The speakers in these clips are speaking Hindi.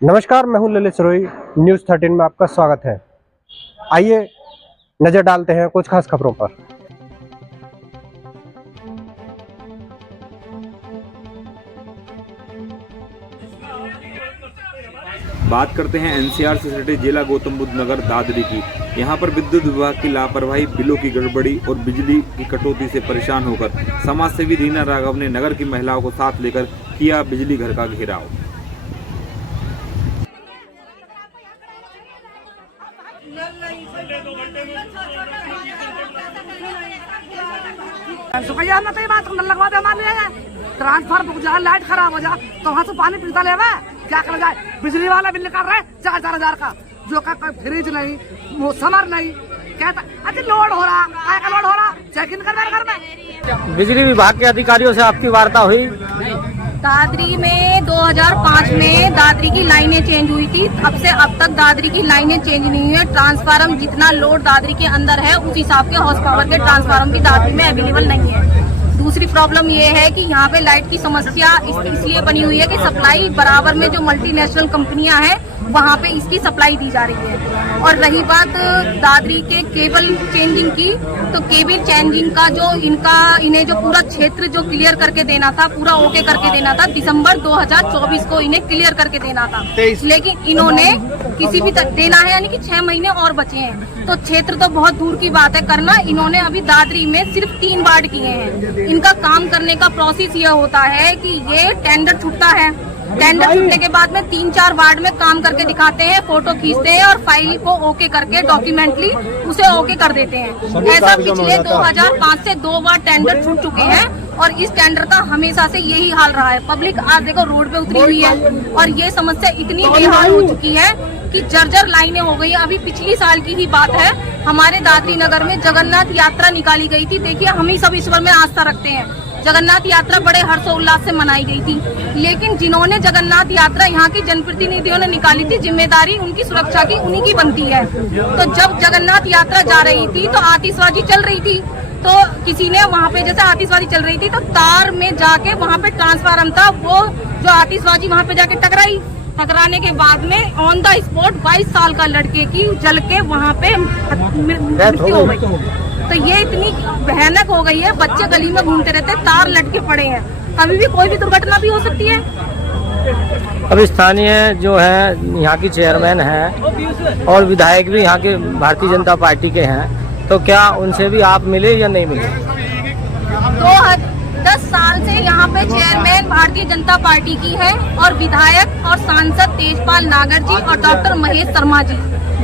नमस्कार, मैं हूं ललित सरोई। न्यूज़ 13 में आपका स्वागत है। आइए नजर डालते हैं कुछ खास खबरों पर। बात करते हैं एनसीआर से सटे जिला गौतम बुद्ध नगर दादरी की। यहां पर विद्युत विभाग की लापरवाही, बिलों की गड़बड़ी और बिजली की कटौती से परेशान होकर समाज सेवी रीना राघव ने नगर की महिलाओं को साथ लेकर किया बिजली घर का घेराव। सुखैया में तो ये बात लगवा दे, हमारे लिए ट्रांसफार्मर रुक जाए, लाइट खराब हो जाए तो वहाँ से पानी पीता ले क्या कर जाए। बिजली वाला बिल निकाल रहे 4,000 का, जो का कोई फ्रिज नहीं, समर नहीं, कहता अच्छा लोड हो रहा, काय का लोड हो रहा, चेक इन करना घर में। बिजली विभाग के अधिकारियों से आपकी वार्ता हुई? दादरी में 2005 में दादरी की लाइनें चेंज हुई थी। अब से अब तक दादरी की लाइनें चेंज नहीं हुई है। ट्रांसफार्मर जितना लोड दादरी के अंदर है उस हिसाब के हॉर्स पावर के ट्रांसफार्मर भी दादरी में अवेलेबल नहीं है। दूसरी प्रॉब्लम ये है कि यहाँ पे लाइट की समस्या इसलिए बनी हुई है कि सप्लाई बराबर में जो मल्टीनेशनल कंपनियां हैं वहाँ पे इसकी सप्लाई दी जा रही है। और रही बात दादरी के केबल चेंजिंग की, तो केबल चेंजिंग का जो इन्हें जो पूरा क्षेत्र जो क्लियर करके देना था, पूरा ओके करके देना था, दिसंबर 2024 को इन्हें क्लियर करके देना था। लेकिन इन्होंने किसी भी तक देना है, यानी कि 6 महीने और बचे हैं। तो क्षेत्र तो बहुत दूर की बात है करना। इन्होंने अभी दादरी में सिर्फ 3 वार्ड किए हैं। इनका काम करने का प्रोसेस ये होता है कि ये टेंडर छूटता है, टेंडर छूटने के बाद में 3-4 वार्ड में काम करके दिखाते हैं, फोटो खींचते हैं और फाइल को ओके करके डॉक्यूमेंटली उसे ओके कर देते हैं। ऐसा पिछले 2005 से 2 बार टेंडर छूट चुके हैं और इस टेंडर का हमेशा से यही हाल रहा है। पब्लिक आज देखो रोड पे उतरी हुई है और ये समस्या इतनी बेहाल हो चुकी है कि जर्जर लाइनें हो गई। अभी पिछली साल की ही बात है, हमारे दादरी नगर में जगन्नाथ यात्रा निकाली गई थी। देखिए, हम ही सब ईश्वर में आस्था रखते हैं। जगन्नाथ यात्रा बड़े हर्षोल्लास से मनाई गई थी, लेकिन जिन्होंने जगन्नाथ यात्रा यहाँ की जनप्रतिनिधियों ने निकाली थी, जिम्मेदारी उनकी सुरक्षा की उन्हीं की बनती है। तो जब जगन्नाथ यात्रा जा रही थी तो आतिशबाजी चल रही थी, तो किसी ने वहाँ पे जैसे आतिशबाजी चल रही थी तो तार में जाके वहाँ पे ट्रांसफार्मर था, वो जो आतिशबाजी वहाँ पे जाके टकराने के बाद में ऑन द स्पॉट 22 साल का लड़के की जल के वहाँ पे मृत्यु हो गई। तो ये इतनी भयानक हो गई है, बच्चे गली में घूमते रहते, तार लटके पड़े हैं, कभी भी कोई भी दुर्घटना भी हो सकती है। अब स्थानीय जो है यहाँ की चेयरमैन है और विधायक भी यहाँ के भारतीय जनता पार्टी के हैं, तो क्या उनसे भी आप मिले या नहीं मिले? 10 साल से यहाँ पे चेयरमैन भारतीय जनता पार्टी की है और विधायक और सांसद तेजपाल नागर जी और डॉक्टर महेश शर्मा जी,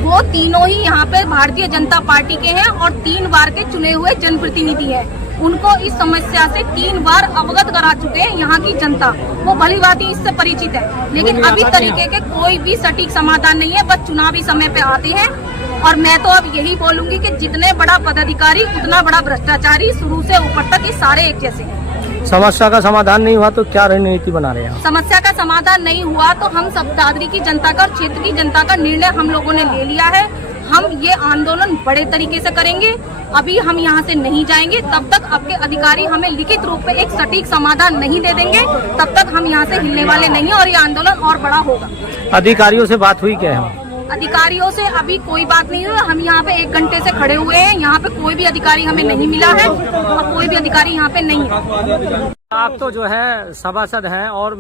वो तीनों ही यहाँ पे भारतीय जनता पार्टी के हैं और 3 बार के चुने हुए जनप्रतिनिधि हैं। उनको इस समस्या से 3 बार अवगत करा चुके हैं यहाँ की जनता, वो भली भांति इससे परिचित है। लेकिन अभी तरीके के कोई भी सटीक समाधान नहीं है, बस चुनावी समय पे आते हैं। और मैं तो अब यही बोलूंगी कि जितने बड़ा पदाधिकारी उतना बड़ा भ्रष्टाचारी, शुरू से ऊपर तक ये सारे एक जैसे हैं। समस्या का समाधान नहीं हुआ तो क्या रणनीति बना रहे हैं? समस्या का समाधान नहीं हुआ तो हम सब दादरी की जनता का और क्षेत्र की जनता का निर्णय हम लोगों ने ले लिया है। हम ये आंदोलन बड़े तरीके से करेंगे। अभी हम यहाँ से नहीं जाएंगे तब तक आपके अधिकारी हमें लिखित रूप में एक सटीक समाधान नहीं दे देंगे, तब तक हम यहाँ से हिलने वाले नहीं है और ये आंदोलन और बड़ा होगा। अधिकारियों से बात हुई क्या है? अधिकारियों से अभी कोई बात नहीं हुई। हम यहाँ पे 1 घंटे से खड़े हुए हैं, यहाँ पे कोई भी अधिकारी हमें नहीं मिला है और कोई भी अधिकारी यहाँ पे नहीं है। आप तो जो है सभासद हैं और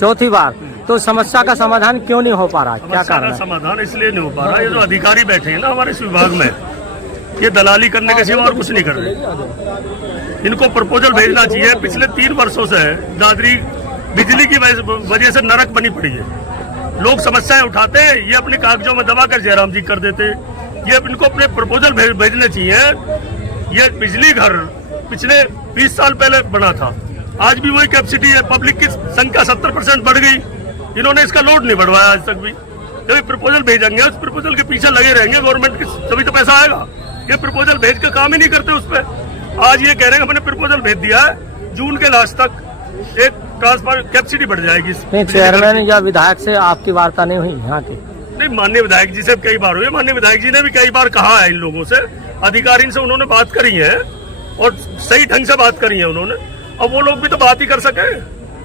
चौथी बार, तो समस्या का समाधान क्यों नहीं हो पा रहा? क्या कारण? समाधान इसलिए नहीं हो पा रहा, ये जो अधिकारी बैठे हैं ना हमारे इस विभाग में, ये दलाली करने के सिवा और कुछ नहीं कर रहे। इनको प्रपोजल भेजना चाहिए। पिछले 3 वर्षों से दादरी बिजली की वजह से नरक बनी पड़ी है। लोग समस्याएं उठाते हैं, ये अपने कागजों में दबाकर जयराम जी कर देते। ये इनको अपने प्रपोजल भेजने चाहिए। ये बिजली घर पिछले 20 साल पहले बना था, आज भी वही कैपेसिटी है। पब्लिक की संख्या 70% बढ़ गई, इन्होंने इसका लोड नहीं बढ़वाया आज तक भी। जब प्रपोजल भेजेंगे उस प्रपोजल के पीछे लगे रहेंगे गवर्नमेंट के, तभी तो पैसा आएगा। ये प्रपोजल भेज के काम ही नहीं करते उस पर। आज ये कह रहे हैं हमने प्रपोजल भेज दिया है, जून के लास्ट तक एक ट्रांसफर कैपेसिटी बढ़ जाएगी। चेयरमैन या विधायक से आपकी वार्ता नहीं हुई यहाँ की? नहीं, माननीय विधायक जी से कई बार हुई है। माननीय विधायक जी ने भी कई बार कहा है इन लोगों से, अधिकारी से उन्होंने बात करी है और सही ढंग से बात करी है उन्होंने। अब वो लोग भी तो बात ही कर सके।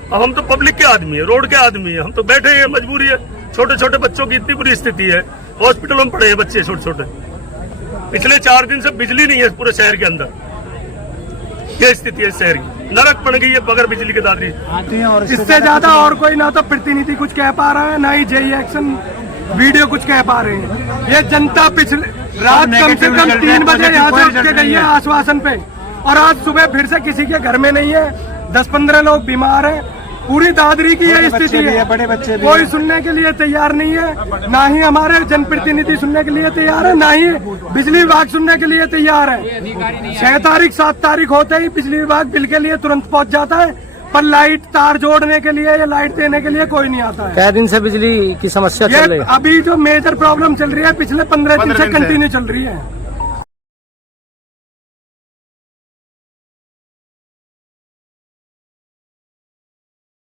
अब हम तो पब्लिक के आदमी है, रोड के आदमी है, हम तो बैठे हैं, मजबूरी है। छोटे छोटे बच्चों की इतनी बुरी स्थिति है, हॉस्पिटलों में पड़े हैं बच्चे छोटे छोटे। पिछले 4 दिन से बिजली नहीं है पूरे शहर के अंदर। ये स्थिति है शहर की, नरक बन गई है बगैर बिजली के दादरी। इससे ज्यादा और कोई ना तो प्रतिनिधि कुछ कह पा रहा है, ना ही जेई एक्शन वीडियो कुछ कह पा रहे हैं। ये जनता पिछले रात कम से कम 3 बजे यहाँ से उठ के गई है आश्वासन पे, और आज सुबह फिर से किसी के घर में नहीं है। 10-15 लोग बीमार हैं। पूरी दादरी की ये स्थिति है, बड़े बच्चे कोई सुनने के लिए तैयार नहीं है, ना ही हमारे जनप्रतिनिधि सुनने के लिए तैयार है, ना ही बिजली विभाग सुनने के लिए तैयार है। 6 तारीख 7 तारीख होते ही बिजली विभाग बिल के लिए तुरंत पहुंच जाता है, पर लाइट तार जोड़ने के लिए या लाइट देने के लिए कोई नहीं आता है। क्या दिन से बिजली की समस्या चल रही है? अभी जो मेजर प्रॉब्लम चल रही है पिछले 15 दिन से कंटिन्यू चल रही है।